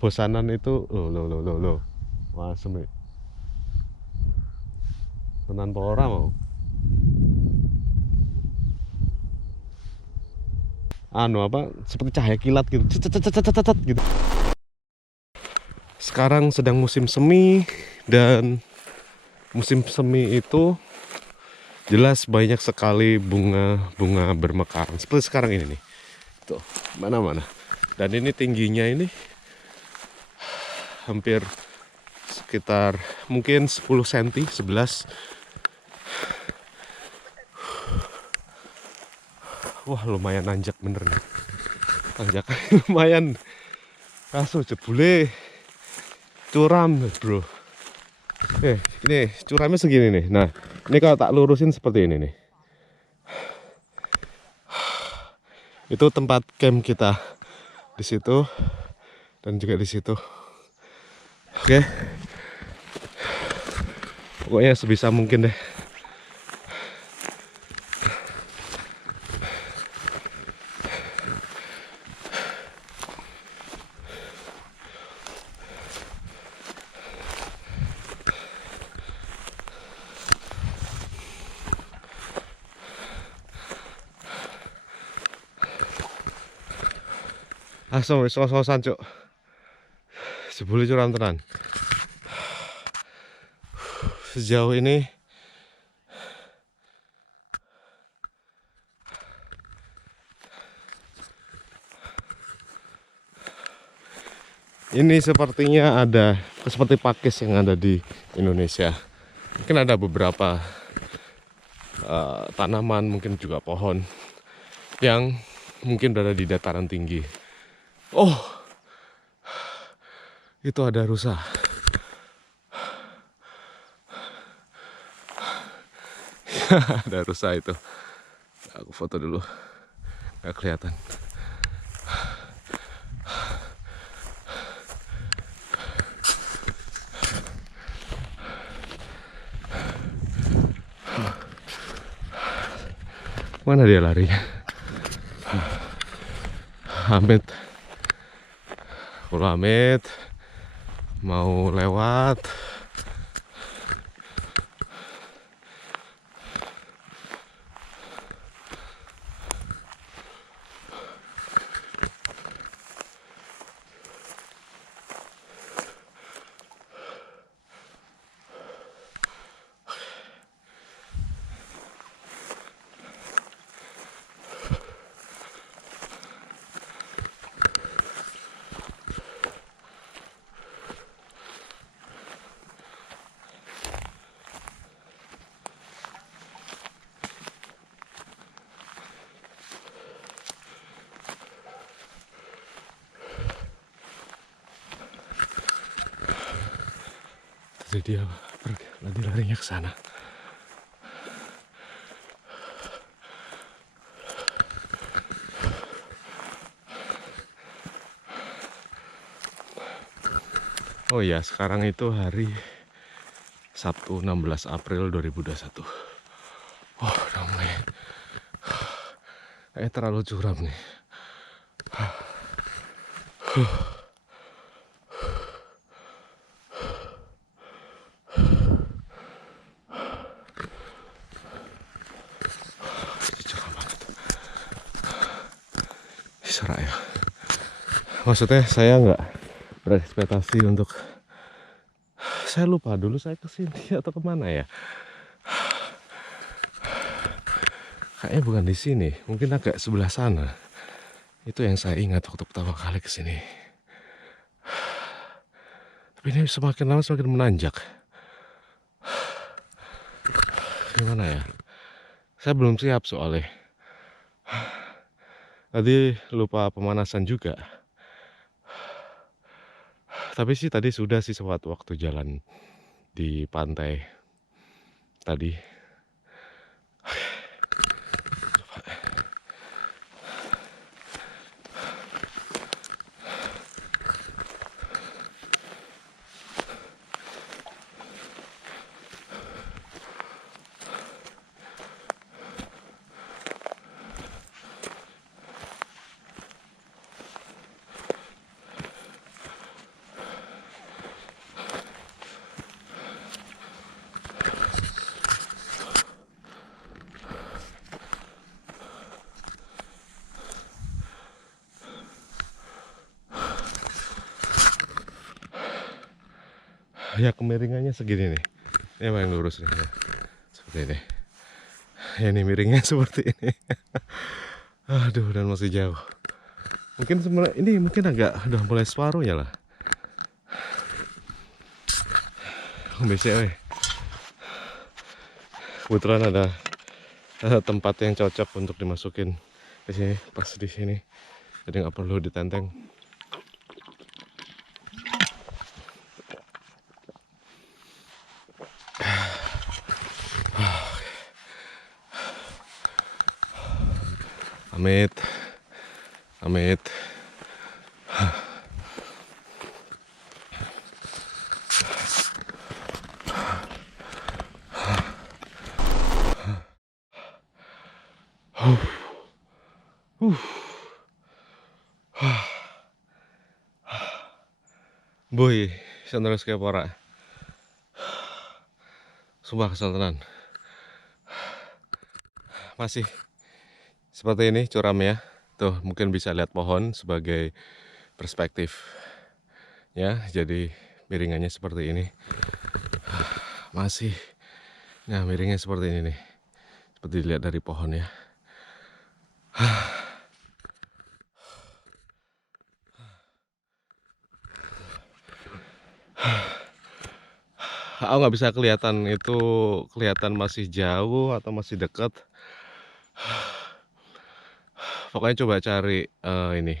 bosanan itu lo. Wah, semi. Tenan apa ora mau? Anu apa? Seperti cahaya kilat gitu. Cet, cet, cet, cet, cet, cet, gitu. Sekarang sedang musim semi dan musim semi itu jelas banyak sekali bunga-bunga bermekaran. Seperti sekarang ini nih. Tuh, mana-mana. Dan ini tingginya ini hampir sekitar mungkin 10 cm, 11. Wah, lumayan nanjak bener nih. Tanjakan lumayan. Kasu jebule curam, bro. Ini curamnya segini nih. Nah, ini kalau tak lurusin seperti ini nih. Itu tempat camp kita di situ dan juga di situ. Oke. Pokoknya sebisa mungkin deh. Langsung wis sos-sosan, Cuk. Jebule curam tenan. Sejauh ini sepertinya ada seperti pakis yang ada di Indonesia. Mungkin ada beberapa tanaman, mungkin juga pohon yang mungkin berada di dataran tinggi. Oh, itu ada rusa. Ada rusa itu. Aku foto dulu. Gak kelihatan. Mana dia larinya? Amit. Kalau Amit mau lewat. Jadi dia larinya ke sana. Oh ya, sekarang itu hari Sabtu 16 April 2021. Oh, udah mulai. Kayaknya terlalu curam nih. Curam banget. Seraya. Maksudnya saya nggak berekspektasi untuk, saya lupa dulu saya kesini atau kemana ya. Kayaknya bukan di sini, mungkin agak sebelah sana. Itu yang saya ingat waktu pertama kali kesini. Tapi ini semakin lama semakin menanjak. Gimana ya? Saya belum siap soalnya. Tadi lupa pemanasan juga. Tapi sih tadi sudah sih waktu jalan di pantai tadi. Ya kemiringannya segini nih. Ini yang lurus nih. Ya. Seperti ini. Ya ini miringnya seperti ini. Aduh, dan masih jauh. Mungkin sebenarnya ini mungkin agak udah mulai separuh ya lah. Biasanya kebetulan ada tempat yang cocok untuk dimasukin ke sini, pas di sini. Jadi nggak perlu ditenteng. Amit, amit. Boy, terus kayak pora. Sumpah kesel tenan. Masih seperti ini curam ya. Tuh mungkin bisa lihat pohon sebagai perspektif. Ya, jadi miringannya seperti ini. Masih. Nah, miringnya seperti ini nih. Seperti dilihat dari pohon ya. Aku nggak bisa kelihatan itu kelihatan masih jauh atau masih dekat. Pokoknya coba cari ini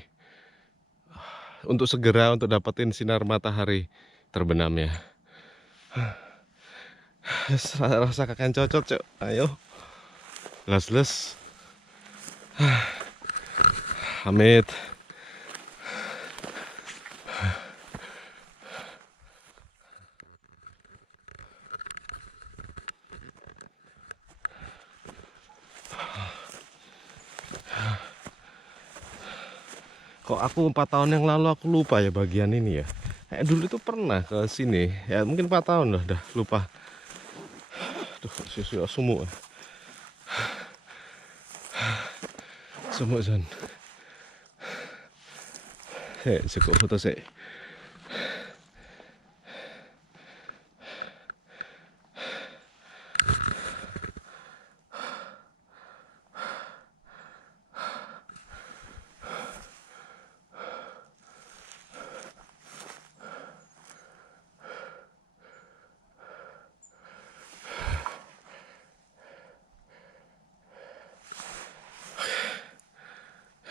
untuk segera untuk dapetin sinar matahari terbenam ya. Rasakan cocok cok. Ayo. Les. Amit. Kok aku 4 tahun yang lalu aku lupa ya bagian ini ya. Kayak dulu itu pernah ke sini. Ya mungkin 4 tahun lah dah lupa. Tuh susu sumuk. Sumuk Zon. Cukup foto sih.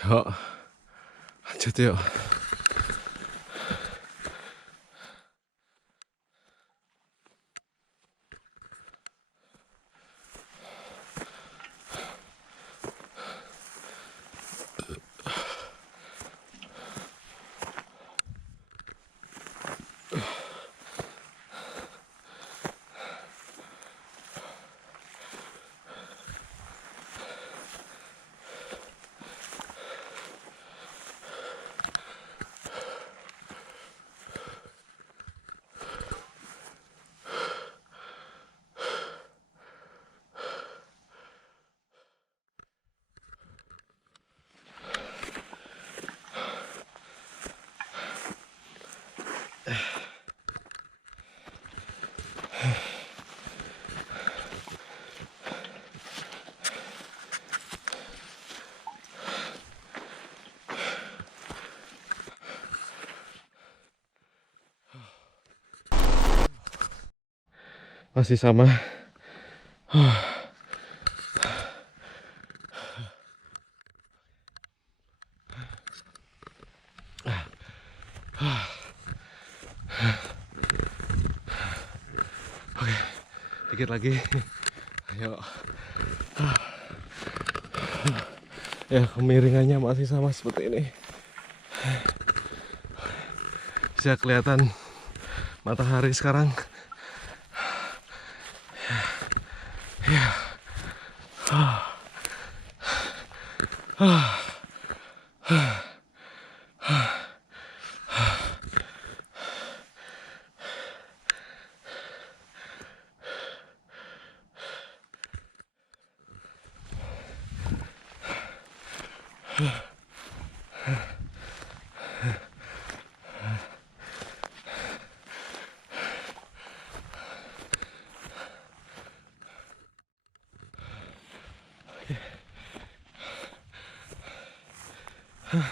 Yuk, lanjut yuk. Masih sama. Oke, dikit lagi. Ayo. Ya, kemiringannya masih sama seperti ini. Bisa kelihatan matahari sekarang. Ya. Oke.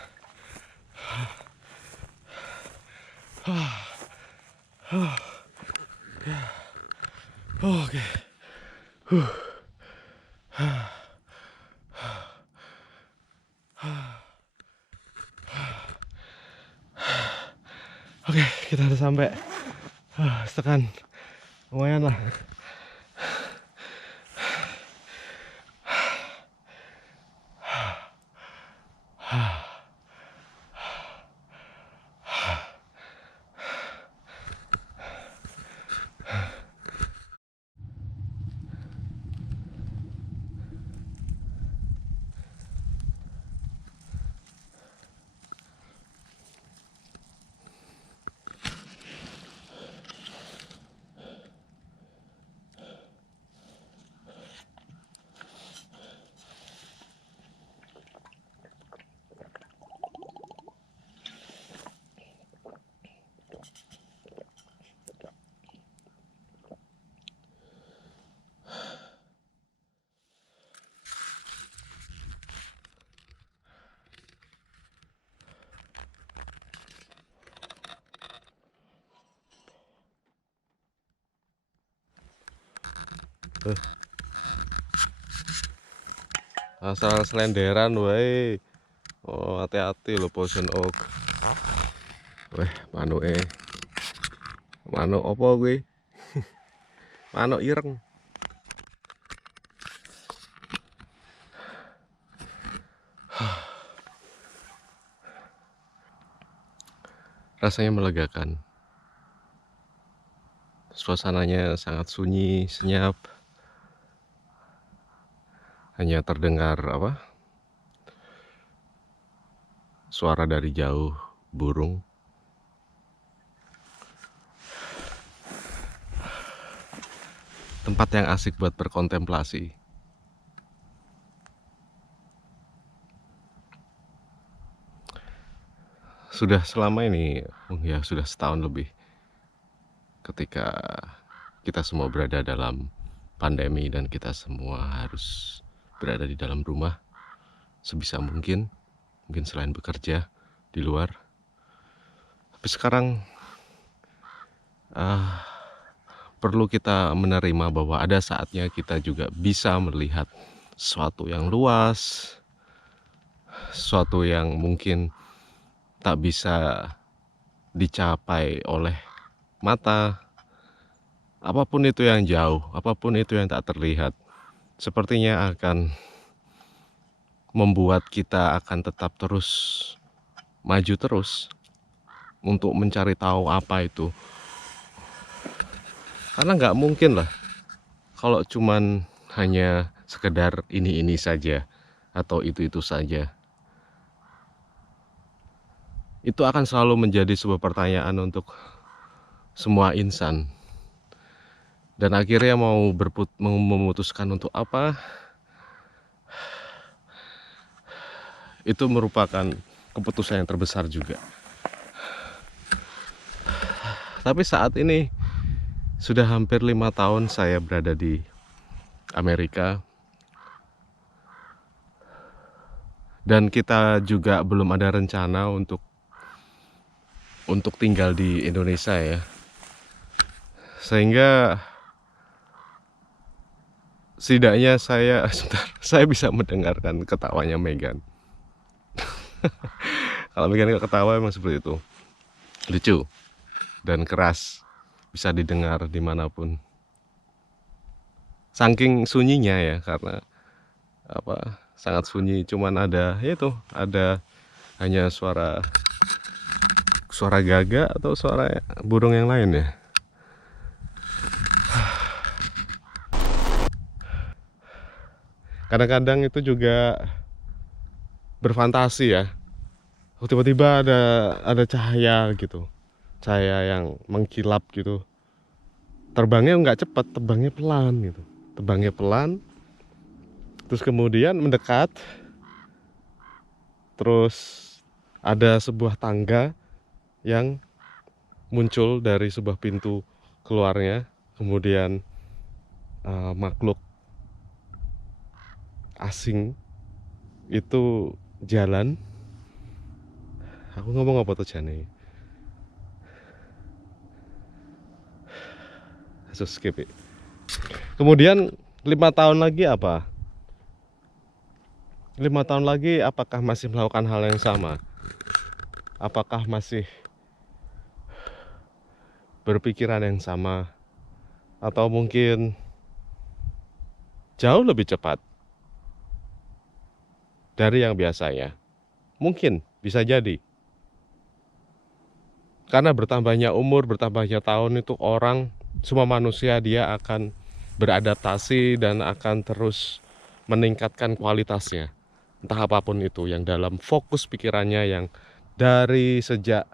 Oke, kita udah sampai. Setekan lumayan lah. Asal selenderan wae. Oh, hati-hati lo poison oak. Weh, manuke. Manuk apa kuwi? Manuk ireng. Rasanya melegakan. Suasananya sangat sunyi, senyap. Hanya terdengar suara dari jauh burung. Tempat yang asik buat berkontemplasi. Sudah selama ini, ya sudah setahun lebih, ketika kita semua berada dalam pandemi dan kita semua harus berada di dalam rumah sebisa mungkin selain bekerja di luar. Tapi sekarang perlu kita menerima bahwa ada saatnya kita juga bisa melihat sesuatu yang luas, sesuatu yang mungkin tak bisa dicapai oleh mata. Apapun itu yang jauh, apapun itu yang tak terlihat, sepertinya akan membuat kita akan tetap terus maju terus untuk mencari tahu apa itu. Karena nggak mungkin lah kalau cuman hanya sekedar ini saja atau itu saja. Itu akan selalu menjadi sebuah pertanyaan untuk semua insan. Dan akhirnya mau memutuskan untuk apa, itu merupakan keputusan yang terbesar juga. Tapi saat ini sudah hampir 5 tahun saya berada di Amerika. Dan kita juga belum ada rencana untuk tinggal di Indonesia ya. Sehingga setidaknya saya bisa mendengarkan ketawanya Megan. Kalau Megan ketawa emang seperti itu, lucu dan keras, bisa didengar dimanapun. Saking sunyinya ya, karena sangat sunyi, cuman ada hanya suara gagak atau suara burung yang lain ya. Kadang-kadang itu juga berfantasi ya. Tiba-tiba ada cahaya gitu, cahaya yang mengkilap gitu. Terbangnya nggak cepat, terbangnya pelan, terus kemudian mendekat, terus ada sebuah tangga yang muncul dari sebuah pintu keluarnya, kemudian makhluk asing itu jalan Aku ngomong apa tuh jane? Skip. Kemudian 5 tahun lagi apa? 5 tahun lagi apakah masih melakukan hal yang sama? Apakah masih berpikiran yang sama? Atau mungkin jauh lebih cepat dari yang biasanya? Mungkin, bisa jadi. Karena bertambahnya umur, bertambahnya tahun itu orang, semua manusia dia akan beradaptasi dan akan terus meningkatkan kualitasnya. Entah apapun itu, yang dalam fokus pikirannya yang dari sejak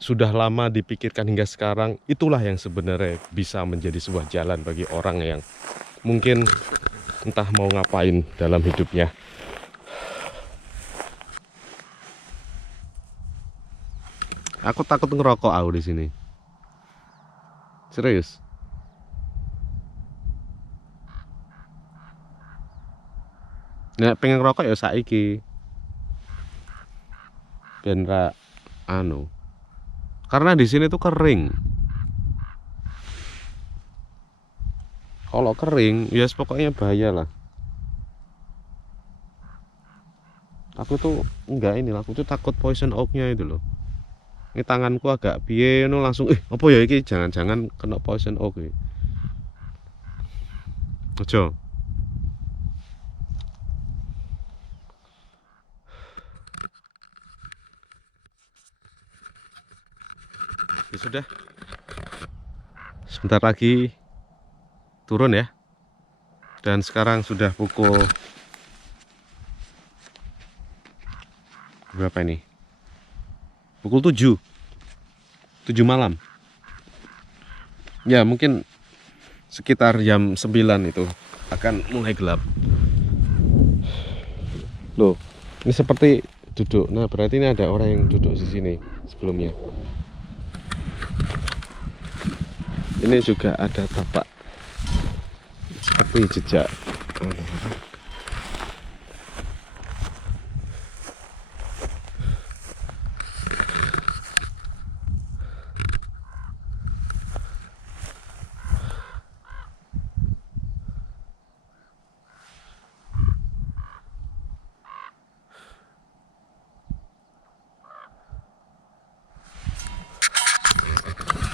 sudah lama dipikirkan hingga sekarang, itulah yang sebenarnya bisa menjadi sebuah jalan bagi orang yang mungkin entah mau ngapain dalam hidupnya. Aku takut ngerokok aku di sini. Serius. Nek pengen ngerokok ya saiki. Ben ra anu. Karena di sini tuh kering. Kalau kering, ya pokoknya bahaya lah. Aku tuh enggak ini lah, aku tuh takut poison oak-nya itu loh. Ini tanganku agak piye no langsung apa ya iki jangan-jangan kena poison oak iki. Ojo. Ya sudah. Sebentar lagi turun ya. Dan sekarang sudah pukul berapa ini? Pukul 7 malam. Ya mungkin sekitar jam 9 itu akan mulai gelap. Loh, ini seperti duduk. Nah, berarti ini ada orang yang duduk di sini sebelumnya. Ini juga ada tapak seperti jejak.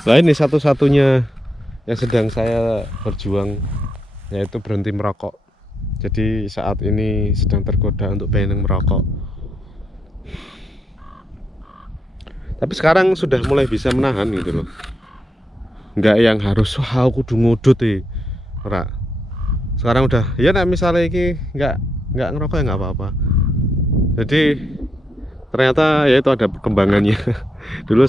Nah ini satu-satunya yang sedang saya berjuang, yaitu berhenti merokok. Jadi saat ini sedang tergoda untuk pengen merokok. Tapi sekarang sudah mulai bisa menahan gitu loh. Enggak yang harus wah aku kudu ngudut ora. Sekarang udah ya nek misalnya iki enggak ngerokok ya enggak apa-apa. Jadi ternyata ya itu ada perkembangannya. Dulu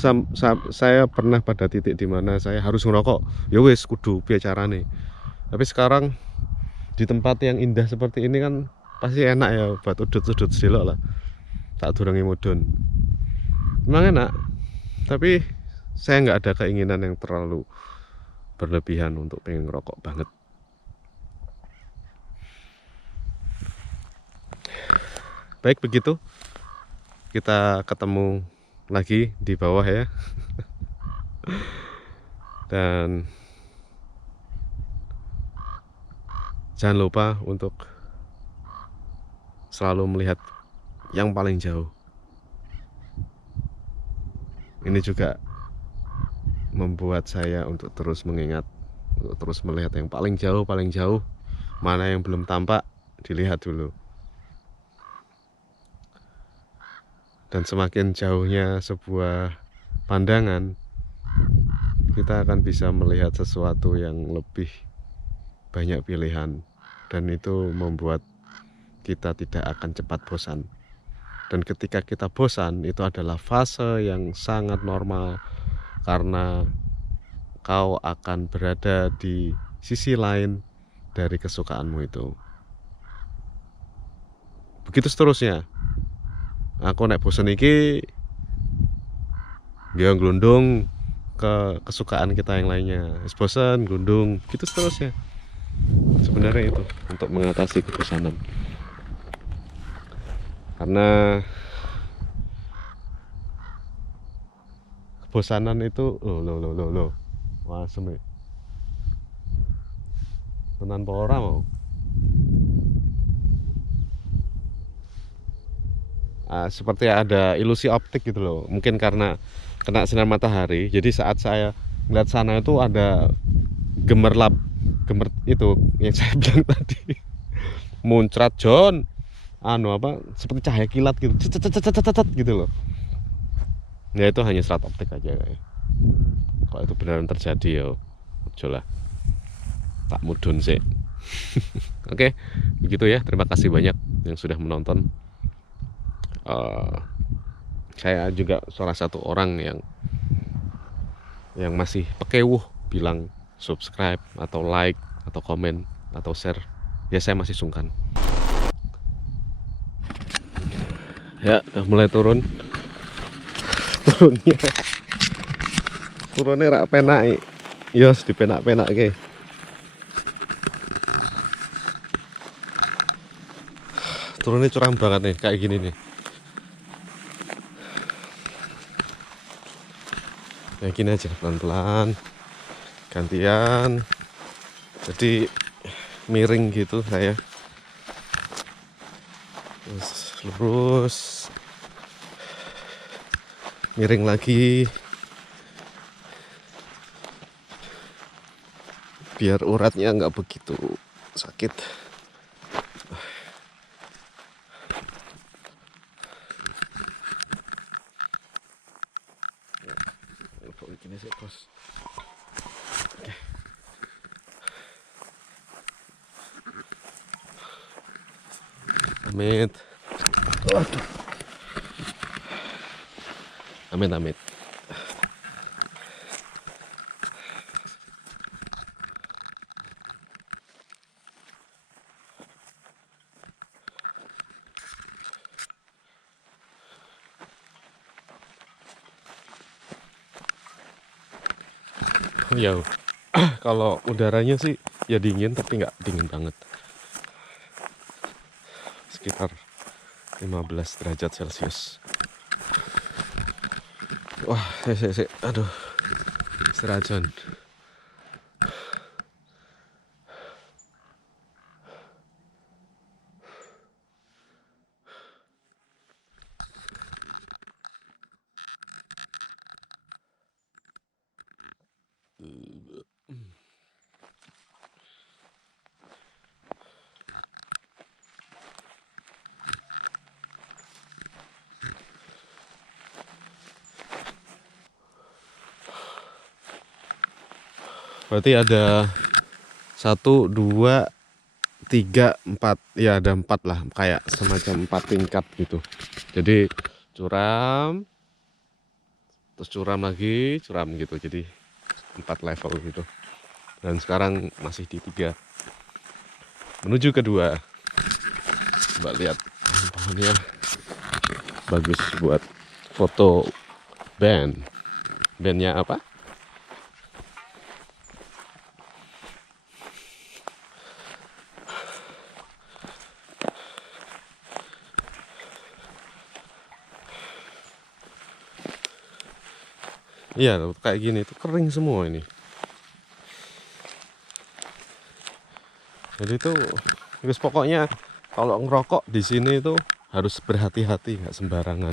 saya pernah pada titik dimana saya harus ngerokok, ya wes kudu piye carane. Tapi sekarang di tempat yang indah seperti ini kan pasti enak ya buat udut-udut selok lah. Tak durangi mudun. Memang enak, tapi saya nggak ada keinginan yang terlalu berlebihan untuk pengen ngerokok banget. Baik begitu, kita ketemu lagi di bawah ya. Dan jangan lupa untuk selalu melihat yang paling jauh. Ini juga membuat saya untuk terus mengingat, untuk terus melihat yang paling jauh, mana yang belum tampak dilihat dulu. Dan semakin jauhnya sebuah pandangan, kita akan bisa melihat sesuatu yang lebih banyak pilihan, dan itu membuat kita tidak akan cepat bosan. Dan ketika kita bosan, itu adalah fase yang sangat normal, karena kau akan berada di sisi lain dari kesukaanmu itu. Begitu seterusnya. Aku naik bosan iki dia gelundung ke kesukaan kita yang lainnya. Bosan, gelundung, gitu seterusnya. Sebenarnya itu untuk mengatasi kebosanan. Karena bosanan itu lo wah semi tenan apa ora mau. Seperti ada ilusi optik gitu loh, mungkin karena kena sinar matahari, jadi saat saya melihat sana itu ada gemerlap, gemer itu yang saya bilang tadi, muncrat John, apa seperti cahaya kilat gitu, cet, cet, cet, cet, cet, cet, gitu loh. Ya itu hanya serat optik aja kayak. Kalau itu beneran terjadi ya ojo lah, tak mudun sih. Oke, begitu ya, terima kasih banyak yang sudah menonton. Eh, saya juga salah satu orang yang masih pekewuh bilang subscribe atau like atau komen atau share, ya saya masih sungkan. Ya mulai turun, turunnya rak penak, yos di penak ke. Turunnya curam banget nih, kayak gini nih. Ya gini aja, pelan-pelan, gantian. Jadi miring gitu saya. Terus lurus, miring lagi, biar uratnya nggak begitu sakit. Gini sih bos. Oke. Amit. Waduh. Amit. Ya, kalau udaranya sih ya dingin tapi nggak dingin banget. Sekitar 15 derajat Celcius. Wah, sih. Aduh, serajan. Berarti ada 1, 2, 3, 4. Ya ada 4 lah, kayak semacam 4 tingkat gitu. Jadi curam, terus curam lagi, curam gitu. Jadi 4 level gitu. Dan sekarang masih di 3. Menuju ke 2. Coba lihat pohonnya, bagus buat foto band. Bandnya apa? Iya, kayak gini tuh kering semua ini. Jadi tuh, guys, pokoknya kalau ngerokok di sini tuh harus berhati-hati, nggak sembarangan.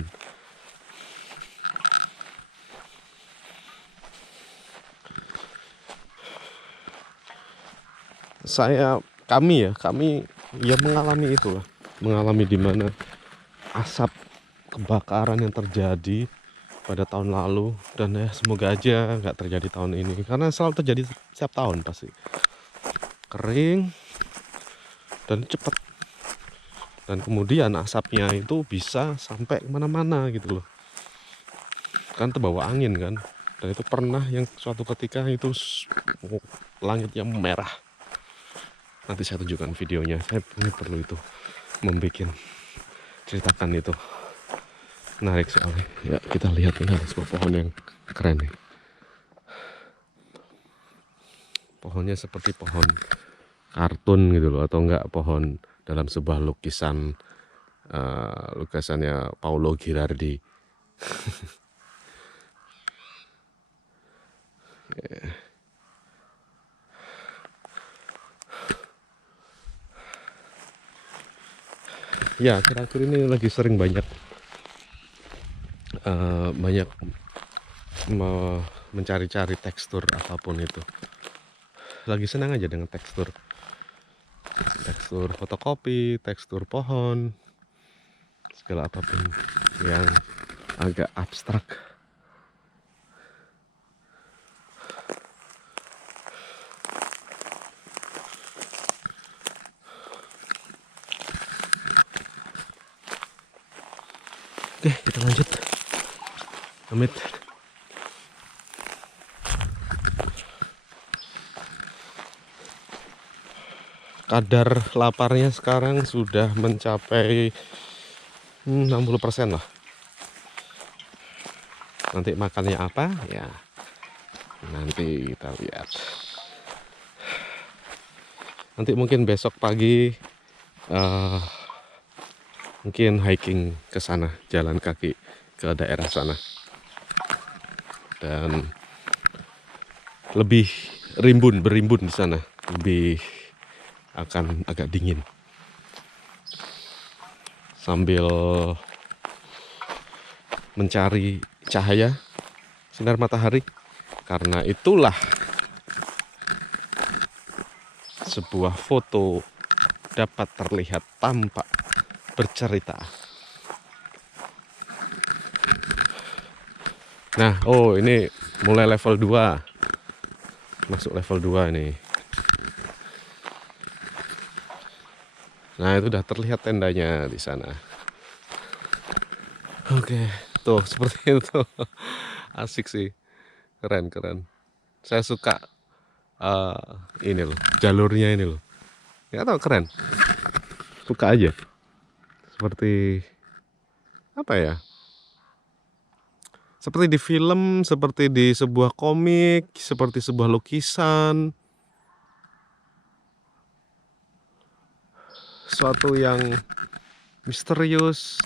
Kami ya mengalami itulah, mengalami di mana asap kebakaran yang terjadi pada tahun lalu, dan ya semoga aja nggak terjadi tahun ini, karena selalu terjadi setiap tahun pasti. Kering dan cepat, dan kemudian asapnya itu bisa sampai kemana-mana gitu loh, kan terbawa angin kan. Dan itu pernah yang suatu ketika itu langitnya merah. Nanti saya tunjukkan videonya, saya perlu itu membuat ceritakan itu, menarik soalnya. Ya kita lihat, ini ada sebuah pohon yang keren nih. Pohonnya seperti pohon kartun gitu loh, atau enggak pohon dalam sebuah lukisannya Paolo Girardi. Ya akhir-akhir ini lagi sering banyak banyak mencari-cari tekstur apapun itu. Lagi senang aja dengan tekstur fotokopi, tekstur pohon, segala apapun yang agak abstrak. Oke, kita lanjut. Pamit. Kadar laparnya sekarang sudah mencapai 60% lah. Nanti makannya apa? Ya, nanti kita lihat. Nanti mungkin besok pagi mungkin hiking ke sana, jalan kaki ke daerah sana. Dan lebih berimbun di sana. Lebih akan agak dingin. Sambil mencari cahaya sinar matahari, karena itulah sebuah foto dapat terlihat tampak bercerita. Nah, oh ini mulai level 2. Masuk level 2 nih. Nah, itu udah terlihat tendanya di sana. Oke, tuh seperti itu. Asik sih. Keren. Saya suka ini loh, jalurnya ini loh. Nggak tahu, keren. Suka aja. Seperti apa ya? Seperti di film, seperti di sebuah komik, seperti sebuah lukisan. Suatu yang misterius.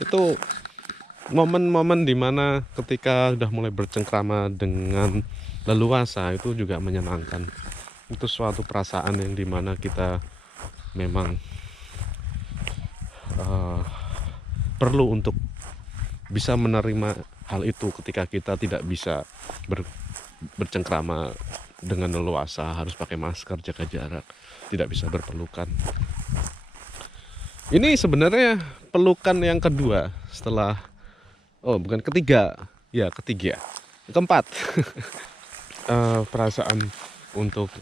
Itu momen-momen dimana ketika udah mulai bercengkrama dengan leluasa, itu juga menyenangkan. Itu suatu perasaan yang dimana kita memang perlu untuk bisa menerima hal itu ketika kita tidak bisa bercengkrama dengan leluasa, harus pakai masker, jaga jarak, tidak bisa berpelukan. Ini sebenarnya pelukan yang kedua setelah, bukan ketiga, keempat. Perasaan untuk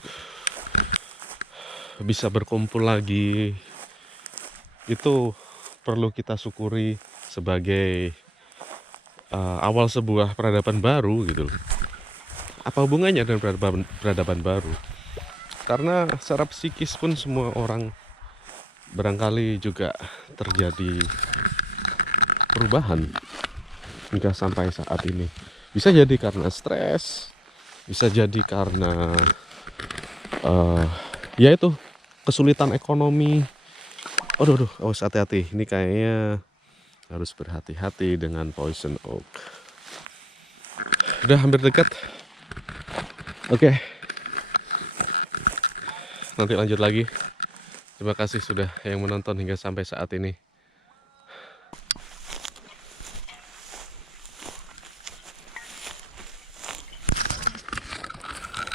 bisa berkumpul lagi itu perlu kita syukuri sebagai awal sebuah peradaban baru gitu. Apa hubungannya dengan peradaban baru? Karena secara psikis pun semua orang barangkali juga terjadi perubahan hingga sampai saat ini. Bisa jadi karena stres, bisa jadi karena ya itu kesulitan ekonomi. Aduh, hati-hati. Ini kayaknya harus berhati-hati dengan poison oak. Udah hampir dekat. Oke. Nanti lanjut lagi. Terima kasih sudah yang menonton hingga sampai saat ini.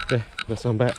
Oke, udah sampai.